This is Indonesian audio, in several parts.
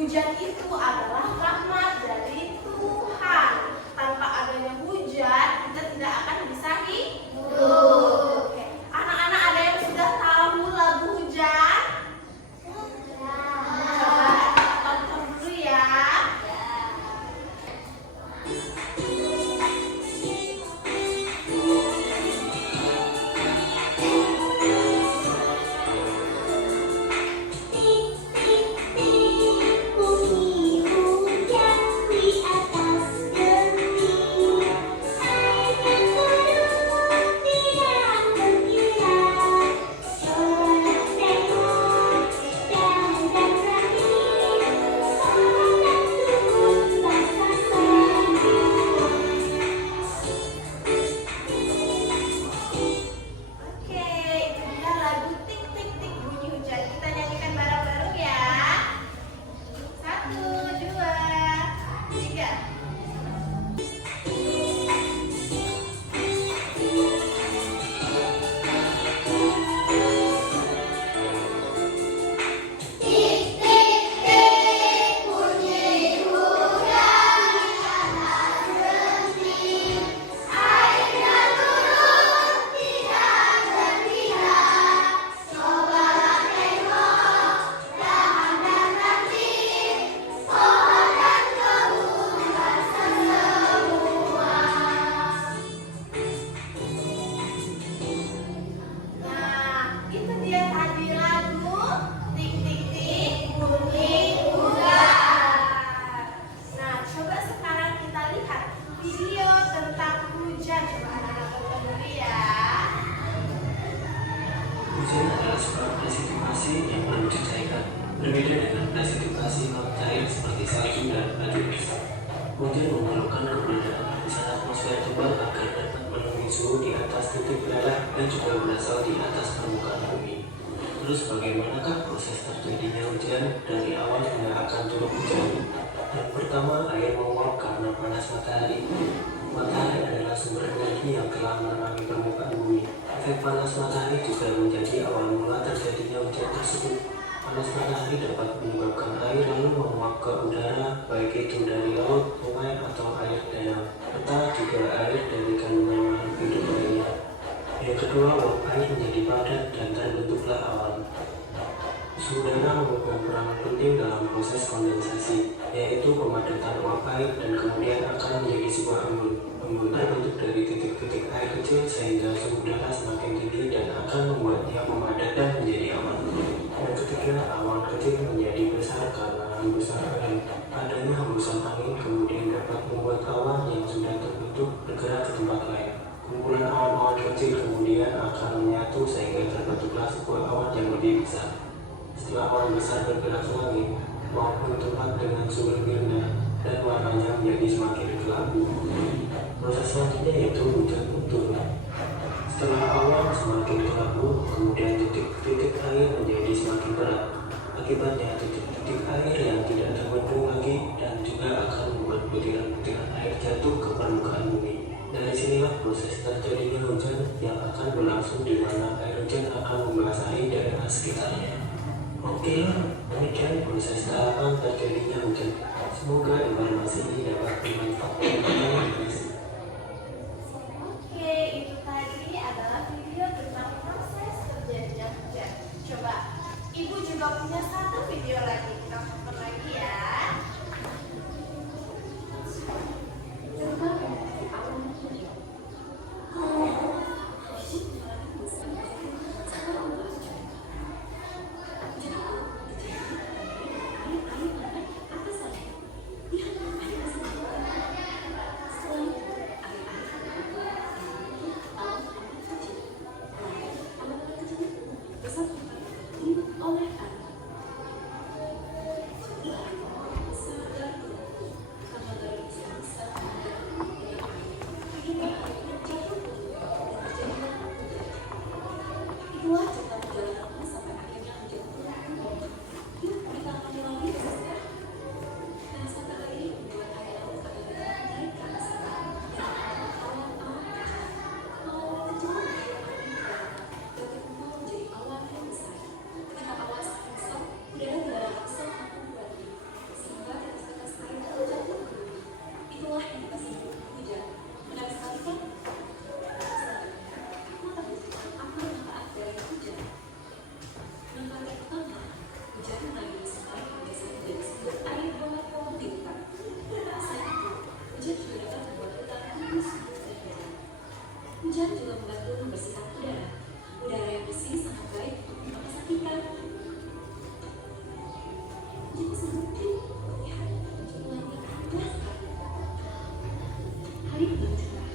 Hujan itu adalah rahmat dari Tuhan. Tanpa adanya hujan, kita tidak akan bisa hidup. Oke. Anak-anak ada yang sudah tahu lagu hujan? Coba kita tonton dulu ya. Hujan adalah sebuah presipitation yang perlu dicairkan, berbeda dengan presipitasi non-cair seperti salju dan batu es. Hujan memerlukan keberadaan lapisan atmosfer tebal agar dapat memenuhi suhu di atas titik lelah dan juga berasal di atas permukaan bumi. Terus bagaimanakah proses terjadinya hujan dari awal hingga akan turun hujan? Yang pertama, air menguap karena panas matahari. Matahari adalah sumber energi yang telah menerangi permukaan bumi. Efek panas matahari juga menjadi awal mula terjadinya hujan tersebut. Panas matahari dapat menyebabkan air lalu menguap ke udara, baik itu dari laut, sungai, atau air danau, serta juga air dari kandungan makhluk hidup lainnya. Yang kedua, uap air menjadi padat dan terbentuklah awan. Suhu udara memegang peran penting dalam proses kondensasi, yaitu pemadatan uap air dan kemudian akan menjadi sebuah embun. Embun terbentuk dari titik-titik air kecil sehingga suhu udara semakin tinggi dan akan membuatnya memadat dan menjadi awan. Yang ketiga, awan kecil menjadi besar karena hembusan angin. Adanya hembusan angin kemudian dapat membuat awan yang sudah terbentuk bergerak ke tempat lain. Kumpulan awan-awan kecil kemudian akan menyatu sehingga terbentuklah sebuah awan yang lebih besar. Setelah awan besar bergerak ke langit maupun tempat dengan suhu lebih rendah dan warnanya menjadi semakin kelabu. Proses selanjutnya yaitu hujan turun. Setelah awan semakin kelabu, kemudian titik-titik air menjadi semakin berat. Akibatnya titik-titik air yang tidak terbendung lagi dan juga akan membuat butiran-butiran air jatuh ke permukaan bumi. Dari sinilah proses terjadinya hujan yang akan berlangsung di mana air hujan akan membasahi daerah sekitarnya. Oke, demikian proses tahapan terjadinya hujan. Semoga informasi ini dapat bermanfaat bagi kalian. Oke, itu tadi adalah video tentang proses terjadinya hujan. Coba, Ibu juga punya satu video lagi. Kita tonton lagi ya. hujan mengambil sekolah kebiasaan dari sumber air bawah pohon tingkat. Selain itu, hujan juga dapat membuat kita kurus dan hujan. Hujan juga membantu membersihkan udara. Udara yang bersih sangat baik untuk mata kita. Jadi seperti ya, jumlahnya ada sekali. Hari belum cerah,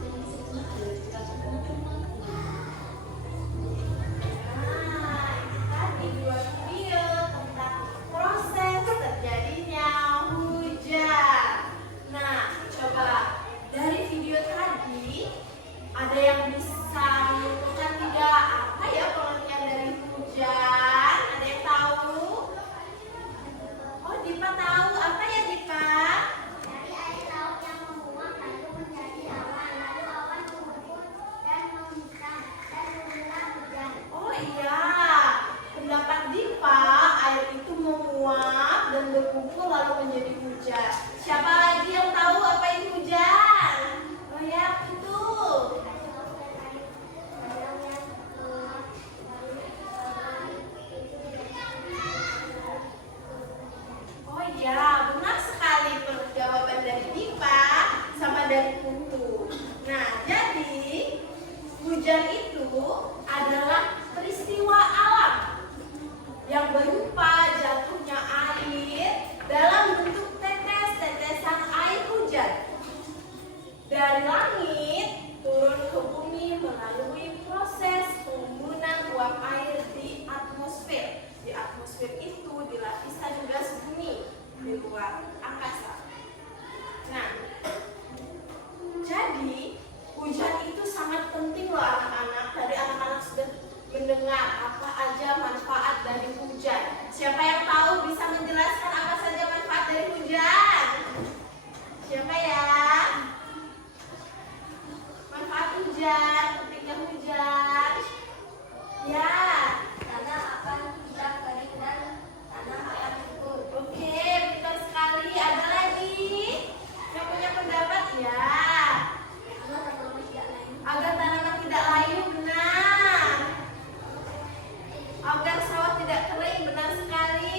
dan ini semua adalah cerita teman-teman. Nah, itu tadi dua video tentang proses terjadinya hujan. Nah, coba dari video tadi ada yang bisa menentukan tidak apa ya pengertian dari hujan? Ada yang tahu? Oh, Dipa tahu. Apa ya, Dipa? Dari air laut yang menguap lalu menjadi awan, lalu awan mengumpul dan membentang dan mengulang hujan. Oh iya, pendapat Dipa, air itu menguap dan berkumpul lalu menjadi hujan. Siapa lagi yang tahu apa itu hujan? Oh ya, itu. Oh iya, benar sekali jawaban dari Dipa sama dari Putu. Nah, jadi hujan itu adalah peristiwa alam yang berupa jatuhnya air dalam bentuk tetes-tetesan air hujan dari langit turun ke bumi melalui proses penimbunan uap air di atmosfer. Di atmosfer itu di lapisan gas bumi di luar angkasa. Nah, jadi hujan itu sangat penting loh anak-anak. Tadi anak-anak sudah mendengar apa aja manfaat dari hujan. Siapa yang tahu bisa menjelaskan apa saja manfaat dari hujan? Siapa ya? Manfaat hujan, pentingnya hujan. Ya. Tanah akan tidak kering dan tanah akan subur. Oke, betul sekali. Ada lagi yang punya pendapat ya? Agar tanaman tidak layu, benar. Agar sawah tidak kering, benar sekali.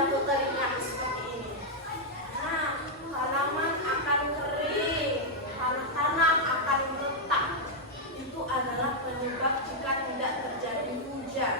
ada kekeringan seperti ini. Nah, tanaman akan kering, tanah akan retak. Itu adalah penyebab jika tidak terjadi hujan.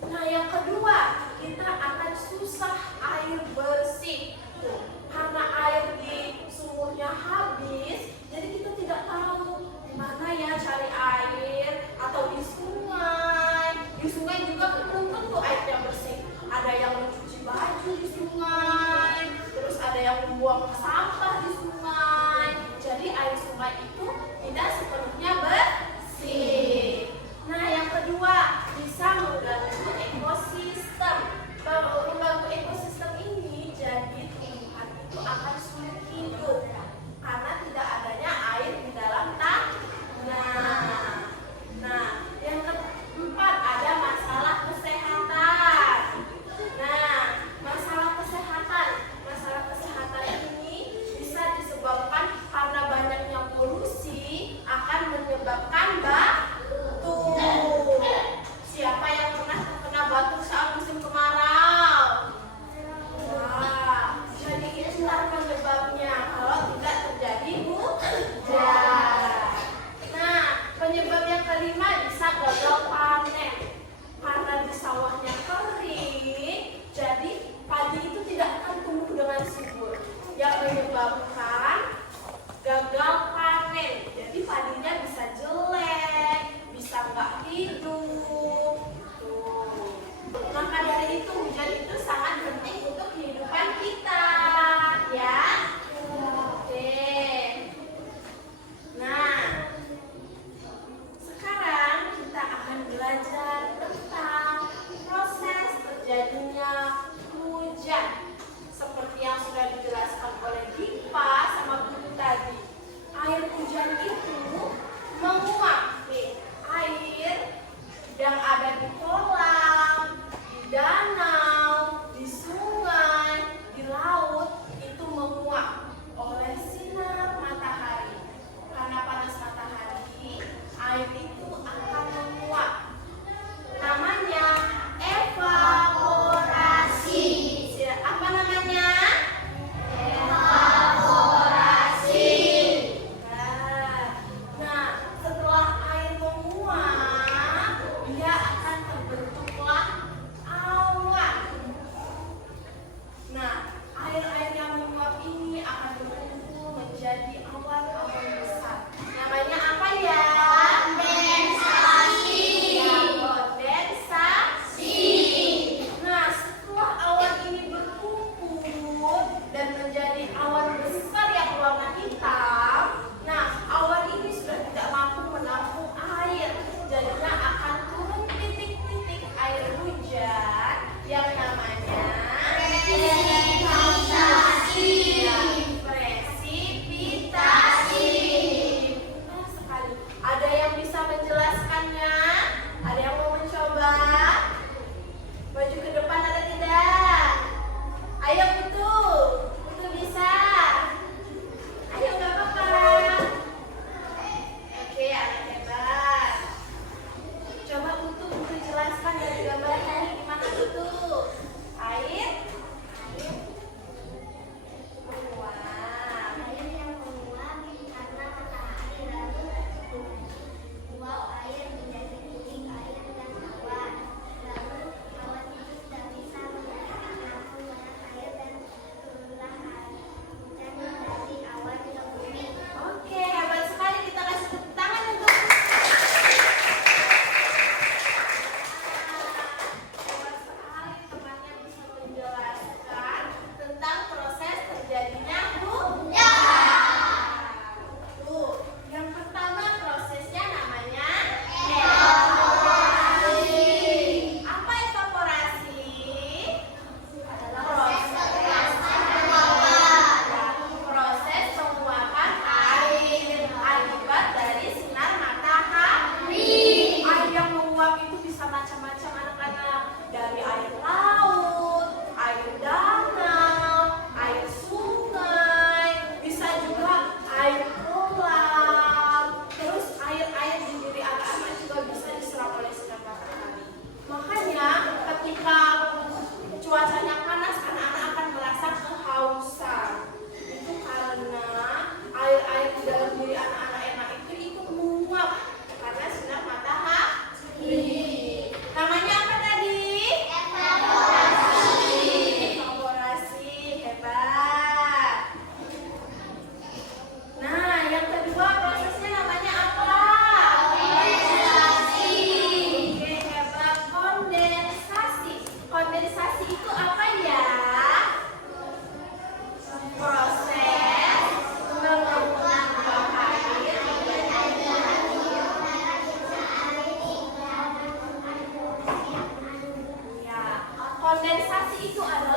Nah, yang kedua, kita akan susah air bersih. Tuh, karena air di sumurnya habis, jadi kita tidak tahu di mana ya cari air, atau di sungai. Di sungai juga belum tentu airnya bersih. Ada yang mencuci baju di sungai, terus ada yang membuang sampah di sungai. Jadi air sungai itu tidak sepenuhnya bersih. Nah, yang kedua, bisa mengganggu ekosistem. Mengganggu ekosistem ini jadi tumbuhan itu akan sulit hidup karena tidak adanya air di dalam tanah. Nah, yang keempat ada masalah kesehatan. Nah, masalah kesehatan ini Kondensasi itu adalah